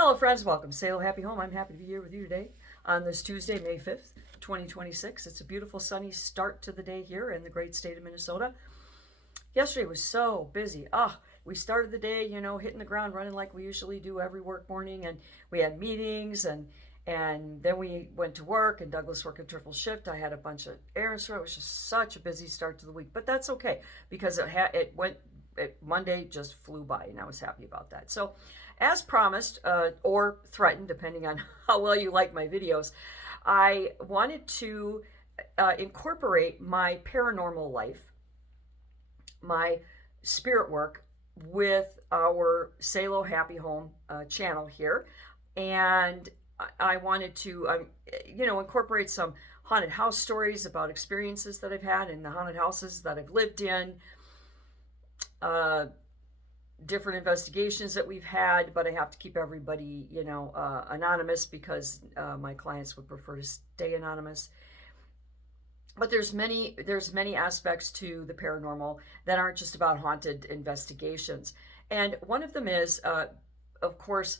Hello, friends. Welcome to Salo Happy Home. I'm happy to be here with you today on this Tuesday, May 5th, 2026. It's a beautiful sunny start to the day here in the great state of Minnesota. Yesterday was so busy. We started the day, hitting the ground running like we usually do every work morning, and we had meetings and then we went to work, and Douglas worked a triple shift. I had a bunch of errands to run. It was just such a busy start to the week, but that's okay because Monday just flew by, and I was happy about that. So, as promised, or threatened, depending on how well you like my videos, I wanted to incorporate my paranormal life, my spirit work, with our Salo Happy Home channel here. And I wanted to, incorporate some haunted house stories about experiences that I've had in the haunted houses that I've lived in, different investigations that we've had, but I have to keep everybody, anonymous because my clients would prefer to stay anonymous. But there's many aspects to the paranormal that aren't just about haunted investigations. And one of them is, of course,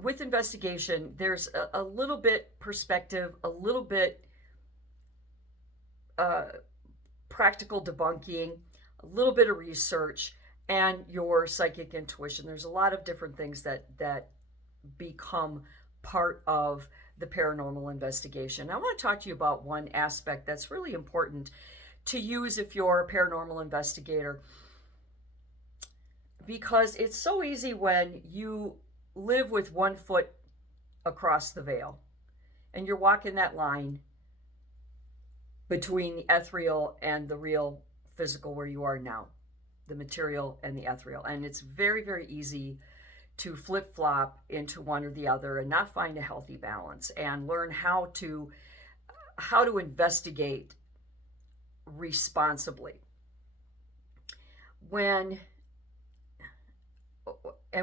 with investigation, there's a little bit perspective, a little bit practical debunking, a little bit of research, and your psychic intuition. There's a lot of different things that become part of the paranormal investigation. I want to talk to you about one aspect that's really important to use if you're a paranormal investigator, because it's so easy when you live with one foot across the veil and you're walking that line between the ethereal and the real physical where you are now, the material and the ethereal. And it's very, very easy to flip-flop into one or the other and not find a healthy balance and learn how to investigate responsibly. And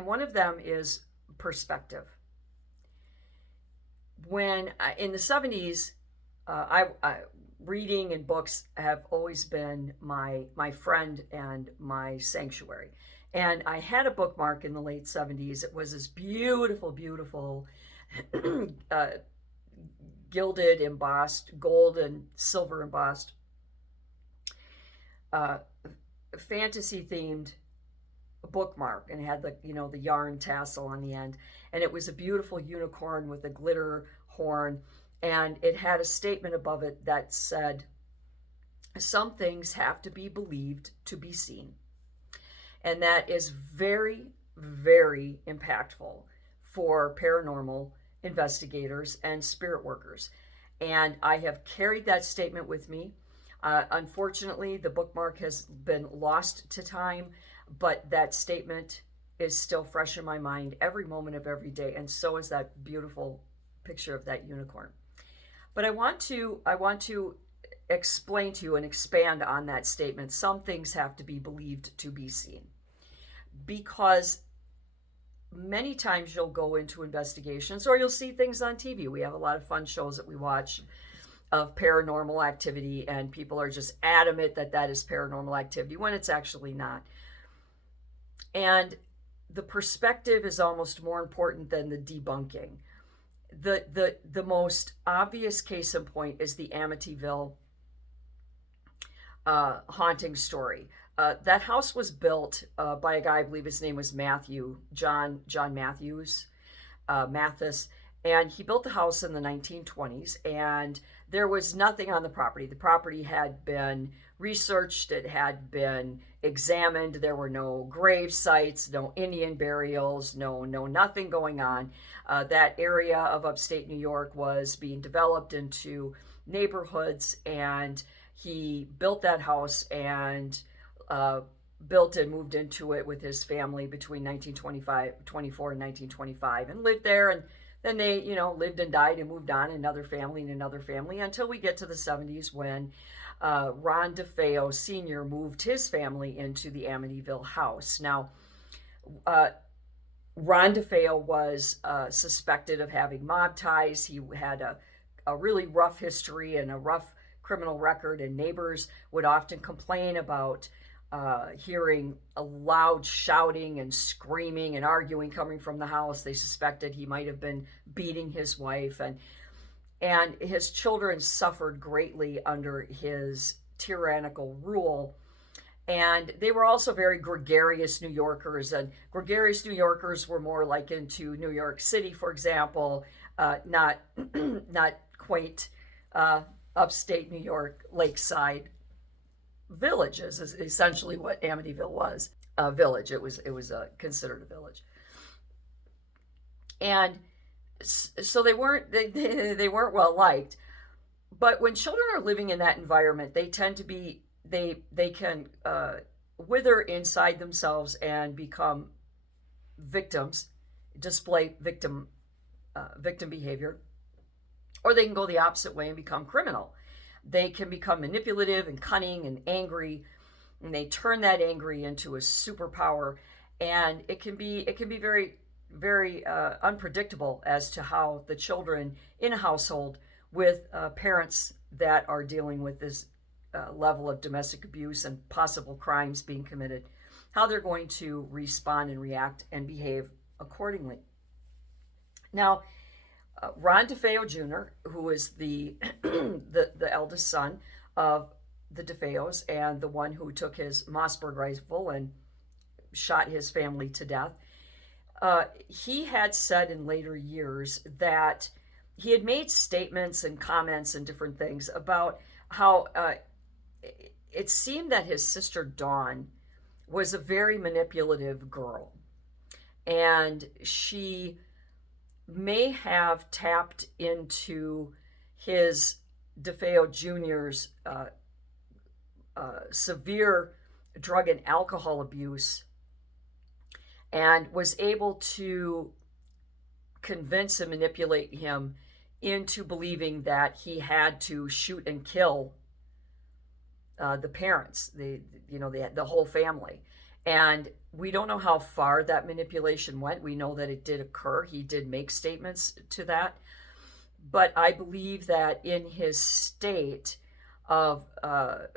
one of them is perspective. When in the 70s, reading and books have always been my friend and my sanctuary. And I had a bookmark in the late 70s. It was this beautiful, beautiful gilded, embossed, gold and silver embossed, fantasy themed bookmark, and it had the yarn tassel on the end, and it was a beautiful unicorn with a glitter horn, and it had a statement above it that said, "Some things have to be believed to be seen." And that is very, very impactful for paranormal investigators and spirit workers. And I have carried that statement with me. Unfortunately, the bookmark has been lost to time, but that statement is still fresh in my mind every moment of every day, and so is that beautiful picture of that unicorn. But I want to explain to you and expand on that statement. Some things have to be believed to be seen, because many times you'll go into investigations or you'll see things on TV. We have a lot of fun shows that we watch of paranormal activity, and people are just adamant that is paranormal activity when it's actually not. And the perspective is almost more important than the debunking. The most obvious case in point is the Amityville haunting story. That house was built by a guy, I believe his name was John Matthews, Mathis, and he built the house in the 1920s, and there was nothing on the property. The property had been researched, it had been examined, there were no grave sites, no Indian burials, no nothing going on. That area of upstate New York was being developed into neighborhoods, and he built that house and built and moved into it with his family between 1924 and 1925, and lived there. And then they, lived and died and moved on, another family and another family, until we get to the 70s when Ron DeFeo Sr. moved his family into the Amityville house. Now, Ron DeFeo was suspected of having mob ties. He had a really rough history and a rough criminal record, and neighbors would often complain about hearing a loud shouting and screaming and arguing coming from the house. They suspected he might have been beating his wife, and his children suffered greatly under his tyrannical rule. And they were also very gregarious New Yorkers, and gregarious New Yorkers were more like into New York City, for example, not not quaint upstate New York lakeside villages is essentially what Amityville was. A village. It was considered a village. And so they weren't well liked. But when children are living in that environment, they tend to be they can wither inside themselves and become victims, display victim behavior, or they can go the opposite way and become criminal. They can become manipulative and cunning and angry, and they turn that angry into a superpower, and it can be very very unpredictable as to how the children in a household with parents that are dealing with this level of domestic abuse and possible crimes being committed, how they're going to respond and react and behave accordingly. Now, Ron DeFeo Jr., who is the eldest son of the DeFeos and the one who took his Mossberg rifle and shot his family to death, he had said in later years that he had made statements and comments and different things about how it seemed that his sister Dawn was a very manipulative girl, and she may have tapped into his DeFeo Jr.'s severe drug and alcohol abuse, and was able to convince and manipulate him into believing that he had to shoot and kill the parents, the whole family. And we don't know how far that manipulation went. We know that it did occur. He did make statements to that. But I believe that in his state of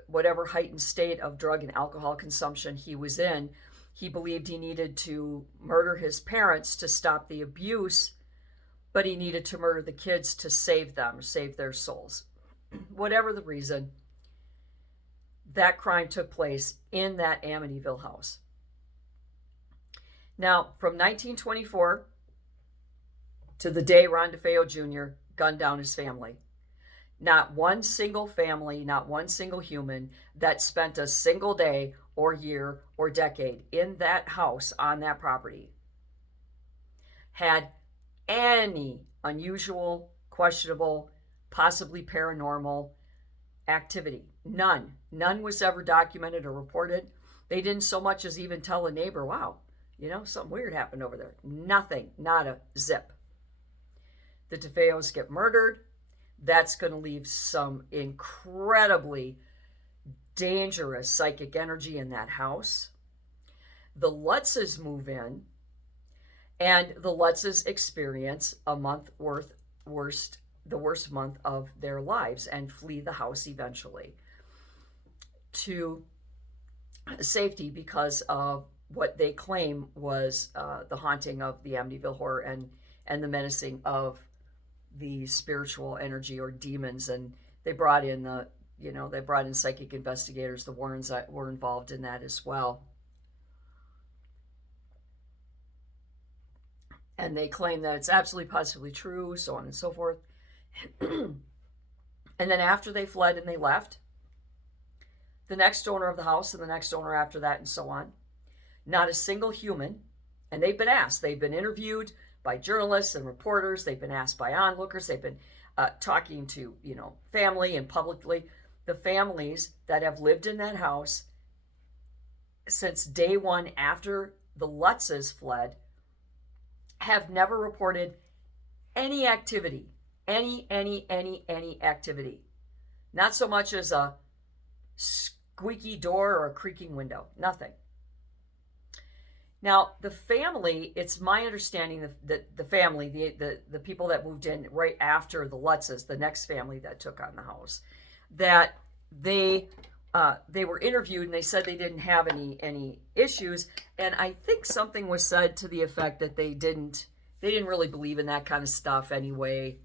whatever heightened state of drug and alcohol consumption he was in, he believed he needed to murder his parents to stop the abuse, but he needed to murder the kids to save them, save their souls. Whatever the reason, that crime took place in that Amityville house. Now, from 1924 to the day Ron DeFeo Jr. gunned down his family, not one single family, not one single human that spent a single day or year or decade in that house on that property had any unusual, questionable, possibly paranormal activity. None. None was ever documented or reported. They didn't so much as even tell a neighbor, wow, something weird happened over there. Nothing. Not a zip. The DeFeos get murdered. That's going to leave some incredibly dangerous psychic energy in that house. The Lutzes move in, and the Lutzes experience the worst month of their lives, and flee the house eventually to safety because of what they claim was the haunting of the Amityville Horror and the menacing of the spiritual energy or demons. And they brought in psychic investigators. The Warrens were involved in that as well. And they claim that it's absolutely positively true, so on and so forth. And then after they fled and they left, the next owner of the house and the next owner after that and so on, not a single human, and they've been asked, they've been interviewed by journalists and reporters, they've been asked by onlookers, they've been talking to, family and publicly. The families that have lived in that house since day one after the Lutzes fled have never reported any activity, any activity. Not so much as a squeaky door or a creaking window, nothing. Now, the family, it's my understanding that the family, the people that moved in right after the Lutzes, the next family that took on the house, that they they were interviewed and they said they didn't have any issues, and I think something was said to the effect that they didn't really believe in that kind of stuff anyway,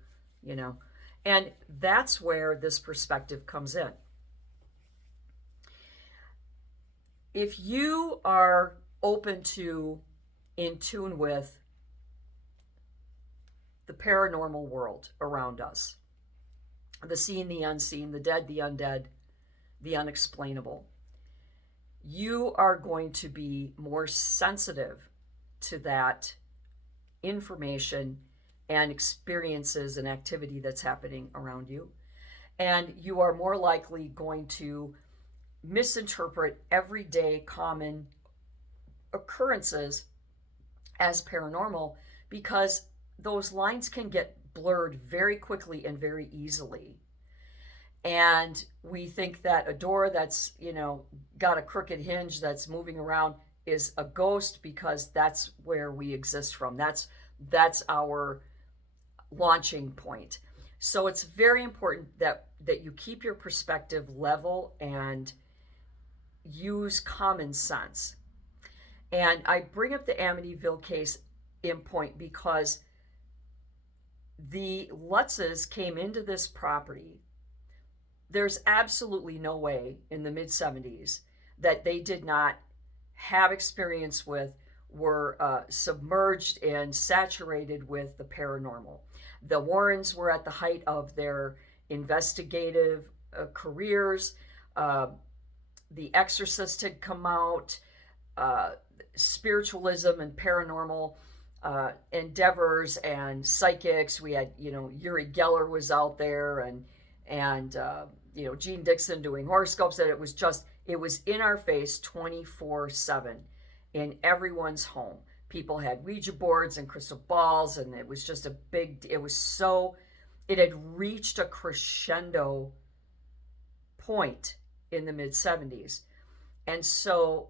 you know. And that's where this perspective comes in. If you are open to, in tune with the paranormal world around us, the seen, the unseen, the dead, the undead, the unexplainable, you are going to be more sensitive to that information and experiences and activity that's happening around you. And you are more likely going to misinterpret everyday common occurrences as paranormal, because those lines can get blurred very quickly and very easily. And we think that a door that's, got a crooked hinge that's moving around is a ghost because that's where we exist from. That's our launching point. So it's very important that you keep your perspective level and use common sense. And I bring up the Amityville case in point because the Lutzes came into this property. There's absolutely no way in the mid-70s that they did not have experience with, were submerged and saturated with the paranormal. The Warrens were at the height of their investigative careers. The Exorcist had come out. Spiritualism and paranormal endeavors and psychics. We had, Uri Geller was out there, and Gene Dixon doing horoscopes. That it was in our face 24/7 in everyone's home. People had Ouija boards and crystal balls, and it was just it had reached a crescendo point in the mid-70s. And so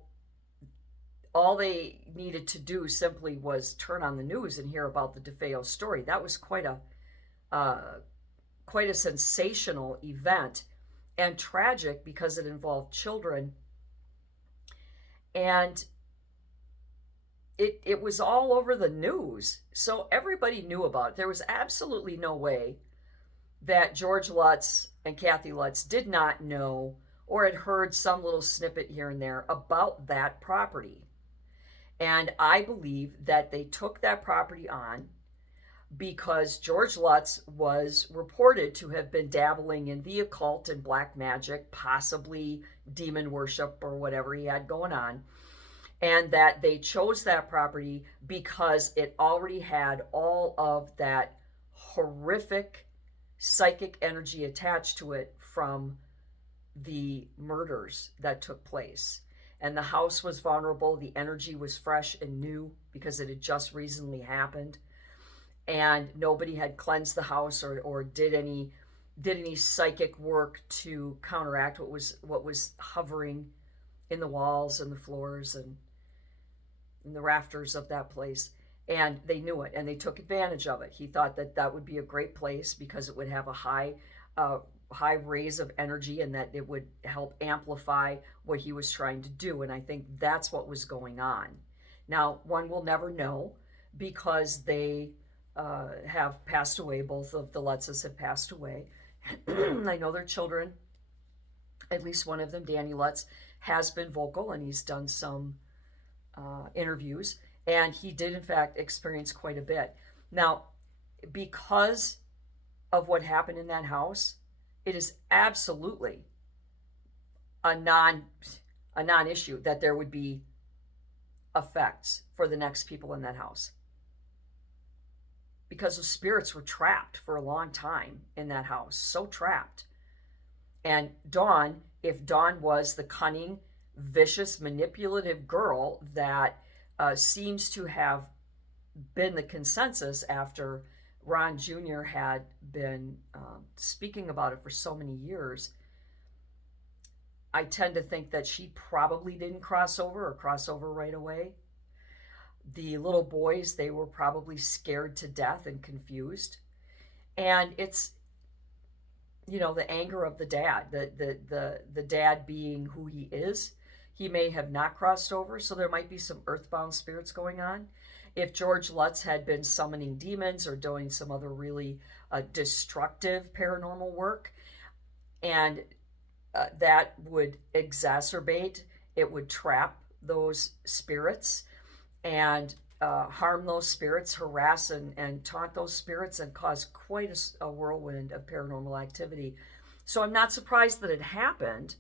all they needed to do simply was turn on the news and hear about the DeFeo story. That was quite a sensational event, and tragic because it involved children. And it was all over the news. So everybody knew about it. There was absolutely no way that George Lutz and Kathy Lutz did not know or had heard some little snippet here and there about that property. And I believe that they took that property on because George Lutz was reported to have been dabbling in the occult and black magic, possibly demon worship or whatever he had going on. And that they chose that property because it already had all of that horrific psychic energy attached to it from the murders that took place. And the house was vulnerable. The energy was fresh and new because it had just recently happened. And nobody had cleansed the house or did any psychic work to counteract what was hovering in the walls and the floors and in the rafters of that place. And they knew it, and they took advantage of it. He thought that would be a great place because it would have a high raise of energy, and that it would help amplify what he was trying to do. And I think that's what was going on. Now, one will never know because they have passed away. Both of the Lutzes have passed away. I know their children, at least one of them, Danny Lutz, has been vocal, and he's done some interviews, and he did in fact experience quite a bit. Now, because of what happened in that house, it is absolutely a non-issue that there would be effects for the next people in that house, because the spirits were trapped for a long time in that house, so trapped. And Dawn, if Dawn was the cunning, vicious, manipulative girl that seems to have been the consensus after Ron Jr. had been speaking about it for so many years, I tend to think that she probably didn't cross over right away. The little boys, they were probably scared to death and confused. And the anger of the dad, the dad being who he is. He may have not crossed over, so there might be some earthbound spirits going on. If George Lutz had been summoning demons or doing some other really destructive paranormal work, and that would exacerbate, it would trap those spirits and harm those spirits, harass and taunt those spirits, and cause quite a whirlwind of paranormal activity. So I'm not surprised that it happened.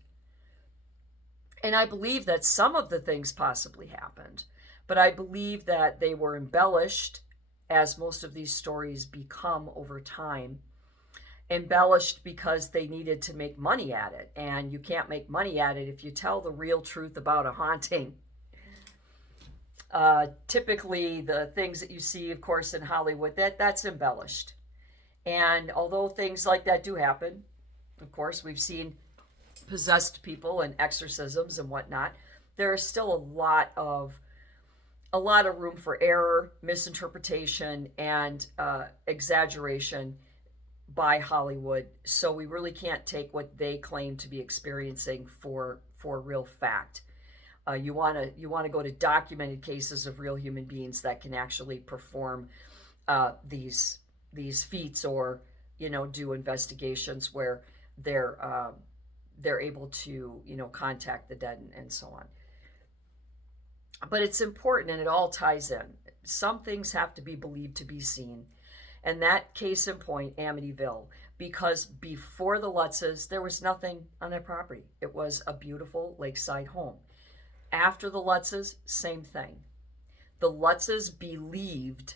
And I believe that some of the things possibly happened, but I believe that they were embellished, as most of these stories become over time. Embellished because they needed to make money at it. And you can't make money at it if you tell the real truth about a haunting. Typically, the things that you see, of course, in Hollywood, that's embellished. And although things like that do happen, of course, we've seen possessed people and exorcisms and whatnot, there is still a lot of room for error, misinterpretation, and exaggeration by Hollywood. So we really can't take what they claim to be experiencing for real fact. You want to go to documented cases of real human beings that can actually perform these feats, or do investigations where they're able to contact the dead and so on. But it's important, and it all ties in. Some things have to be believed to be seen, and that case in point, Amityville, because before the Lutzes, there was nothing on that property. It was a beautiful lakeside home. After the Lutzes, same thing. The Lutzes believed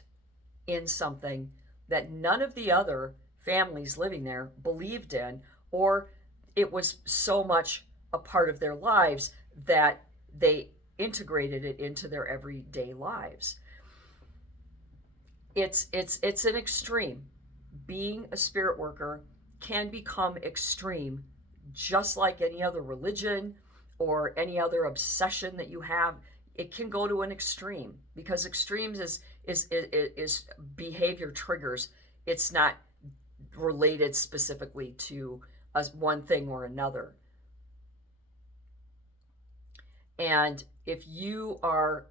in something that none of the other families living there believed in, or it was so much a part of their lives that they integrated it into their everyday lives. It's an extreme. Being a spirit worker can become extreme, just like any other religion or any other obsession that you have. It can go to an extreme, because extremes is behavior triggers. It's not related specifically to one thing or another. And if you are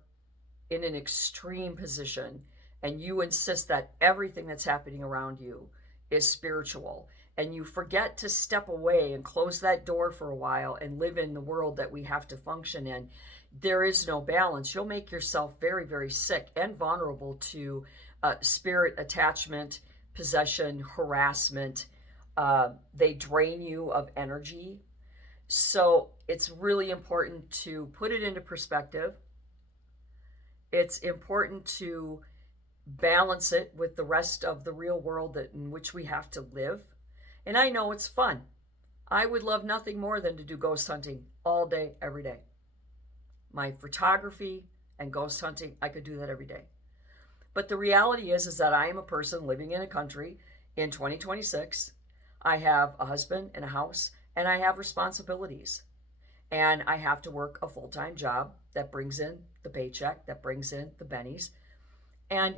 in an extreme position and you insist that everything that's happening around you is spiritual, and you forget to step away and close that door for a while and live in the world that we have to function in, there is no balance. You'll make yourself very, very sick and vulnerable to spirit attachment, possession, harassment. They drain you of energy. So it's really important to put it into perspective. It's important to balance it with the rest of the real world in which we have to live. And I know it's fun. I would love nothing more than to do ghost hunting all day, every day. My photography and ghost hunting, I could do that every day. But the reality is that I am a person living in a country in 2026. I have a husband and a house, and I have responsibilities. And I have to work a full-time job that brings in the paycheck, that brings in the bennies. And,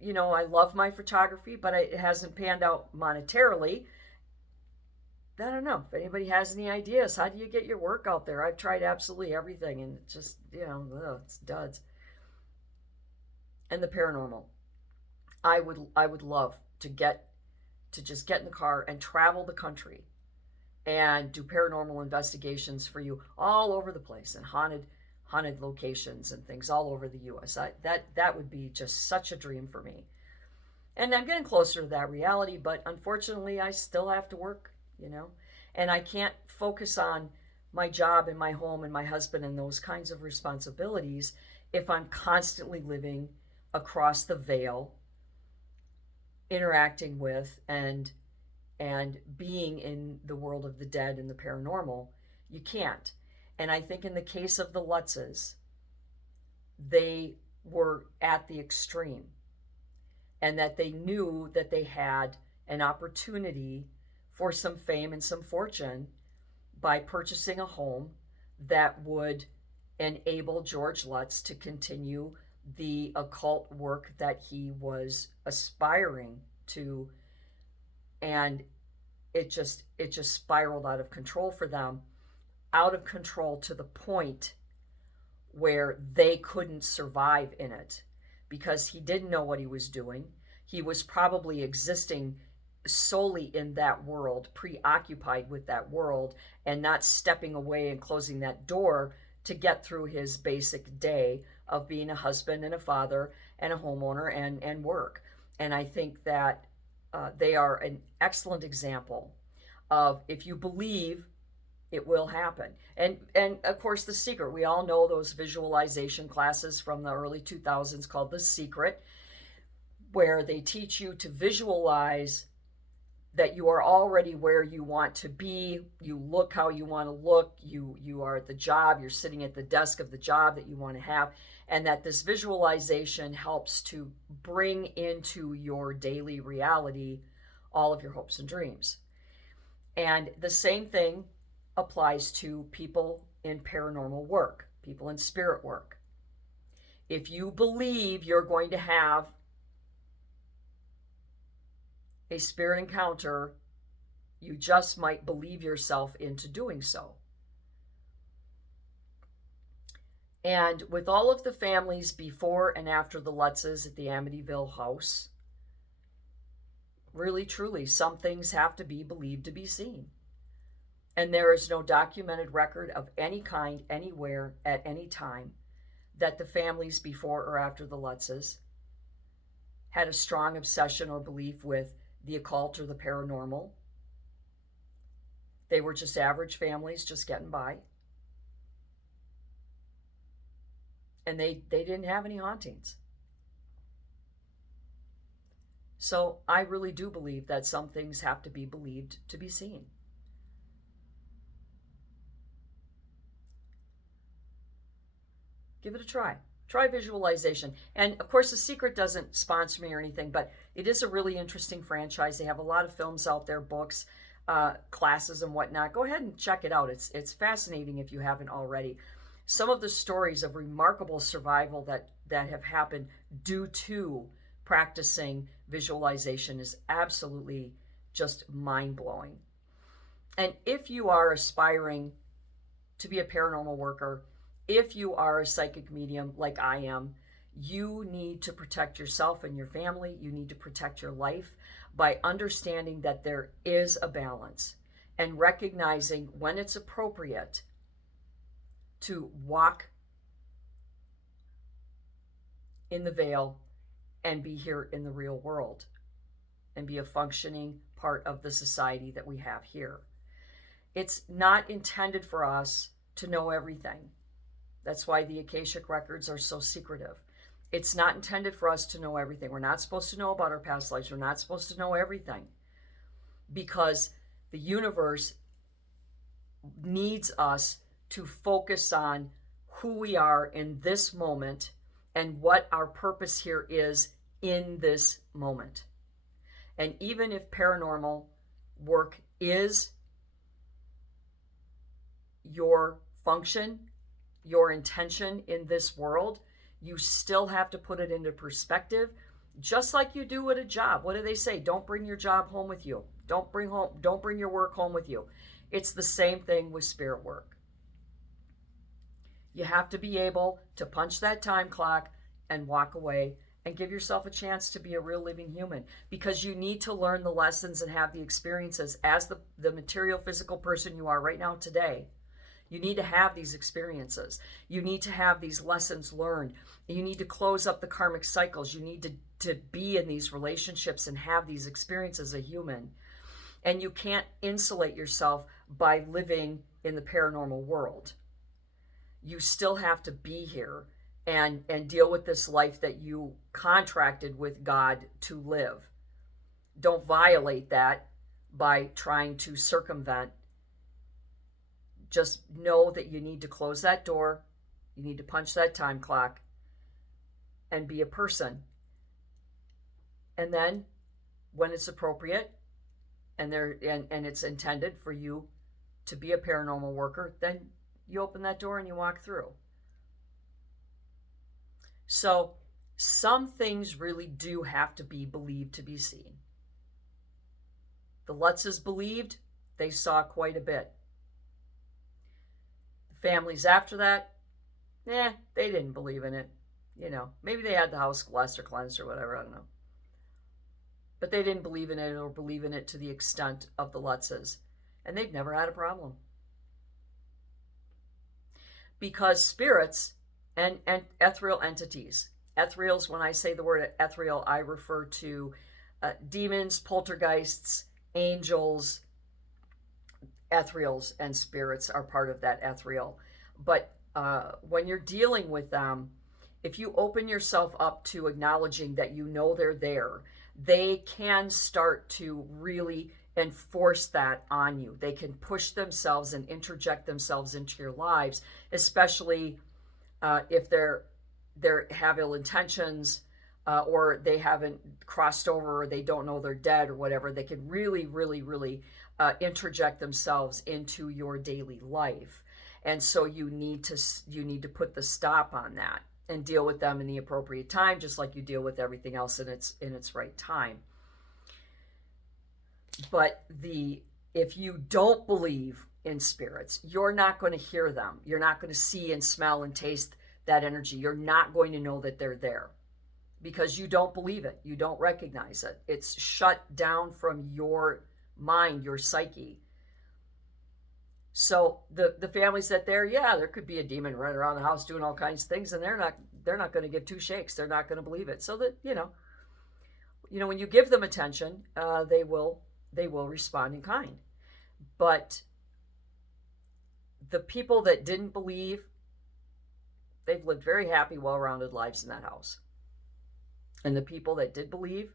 I love my photography, but it hasn't panned out monetarily. I don't know if anybody has any ideas. How do you get your work out there? I've tried absolutely everything, and it's just, it's duds. And the paranormal. I would love to just get in the car and travel the country and do paranormal investigations for you all over the place, and haunted locations and things all over the U.S. That would be just such a dream for me. And I'm getting closer to that reality, but unfortunately, I still have to work, and I can't focus on my job and my home and my husband and those kinds of responsibilities if I'm constantly living across the veil, interacting with and being in the world of the dead and the paranormal. You can't. And I think in the case of the Lutzes, they were at the extreme, and that they knew that they had an opportunity for some fame and some fortune by purchasing a home that would enable George Lutz to continue the occult work that he was aspiring to. And it just spiraled out of control for them, out of control to the point where they couldn't survive in it because he didn't know what he was doing. He was probably existing solely in that world, preoccupied with that world, and not stepping away and closing that door to get through his basic day of being a husband and a father and a homeowner and work. And I think that they are an excellent example of, if you believe, it will happen. And of course, The Secret. We all know those visualization classes from the early 2000s called The Secret, where they teach you to visualize that you are already where you want to be. You look how you want to look. You are at the job. You're sitting at the desk of the job that you want to have. And that this visualization helps to bring into your daily reality all of your hopes and dreams. And the same thing applies to people in paranormal work, people in spirit work. If you believe you're going to have a spirit encounter, you just might believe yourself into doing so. And with all of the families before and after the Lutzes at the Amityville house, really, truly, some things have to be believed to be seen. And there is no documented record of any kind anywhere at any time that the families before or after the Lutzes had a strong obsession or belief with the occult or the paranormal. They were just average families just getting by. And they didn't have any hauntings. So I really do believe that some things have to be believed to be seen. Give it a try. Try visualization. And of course, The Secret doesn't sponsor me or anything, but it is a really interesting franchise. They have a lot of films out there, books, classes, and whatnot. Go ahead and check it out. It's fascinating if you haven't already. Some of the stories of remarkable survival that have happened due to practicing visualization is absolutely just mind-blowing. And if you are aspiring to be a paranormal worker, if you are a psychic medium like I am, you need to protect yourself and your family. You need to protect your life by understanding that there is a balance and recognizing when it's appropriate to walk in the veil and be here in the real world and be a functioning part of the society that we have here. It's not intended for us to know everything. That's why the Akashic records are so secretive. It's not intended for us to know everything. We're not supposed to know about our past lives. We're not supposed to know everything, because the universe needs us to focus on who we are in this moment and what our purpose here is in this moment. And even if paranormal work is your function, your intention in this world, you still have to put it into perspective, just like you do at a job. What do they say? Don't bring your job home with you. Don't bring your work home with you. It's the same thing with spirit work. You have to be able to punch that time clock and walk away and give yourself a chance to be a real living human, because you need to learn the lessons and have the experiences as the material, physical person you are right now today. You need to have these experiences. You need to have these lessons learned. You need to close up the karmic cycles. You need to be in these relationships and have these experiences as a human. And you can't insulate yourself by living in the paranormal world. You still have to be here and deal with this life that you contracted with God to live. Don't violate that by trying to circumvent. Just know that you need to close that door. You need to punch that time clock and be a person. And then when it's appropriate and it's intended for you to be a paranormal worker, then you open that door and you walk through. So some things really do have to be believed to be seen. The Lutzes believed, they saw quite a bit. The families after that, they didn't believe in it. Maybe they had the house blessed or cleansed or whatever, I don't know. But they didn't believe in it or believe in it to the extent of the Lutzes. And they've never had a problem. Because spirits and ethereal entities, ethereals, when I say the word ethereal, I refer to demons, poltergeists, angels. Ethereals and spirits are part of that ethereal. But when you're dealing with them, if you open yourself up to acknowledging that they're there, they can start to really enforce that on you. They can push themselves and interject themselves into your lives, especially if they have ill intentions, or they haven't crossed over, or they don't know they're dead or whatever. They can really, really, really interject themselves into your daily life. And so you need to put the stop on that and deal with them in the appropriate time, just like you deal with everything else in its right time. But if you don't believe in spirits, you're not going to hear them. You're not going to see and smell and taste that energy. You're not going to know that they're there because you don't believe it. You don't recognize it. It's shut down from your mind, your psyche. So the families that there could be a demon running around the house doing all kinds of things, and they're not going to give two shakes. They're not going to believe it. So that when you give them attention, they will respond in kind. But the people that didn't believe, they've lived very happy, well-rounded lives in that house. And the people that did believe,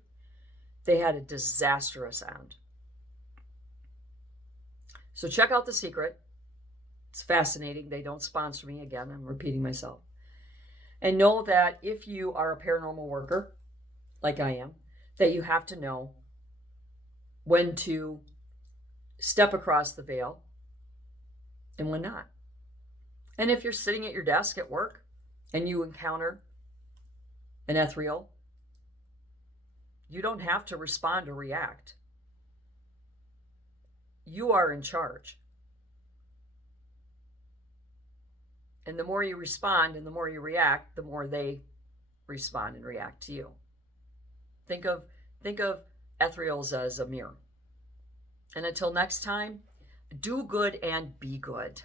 they had a disastrous end. So check out The Secret. It's fascinating. They don't sponsor me. Again, I'm repeating myself. And know that if you are a paranormal worker, like I am, that you have to know when to step across the veil and when not. And if you're sitting at your desk at work and you encounter an ethereal, you don't have to respond or react. You are in charge. And the more you respond and the more you react, the more they respond and react to you. Think of ethereals as a mirror. And until next time, do good and be good.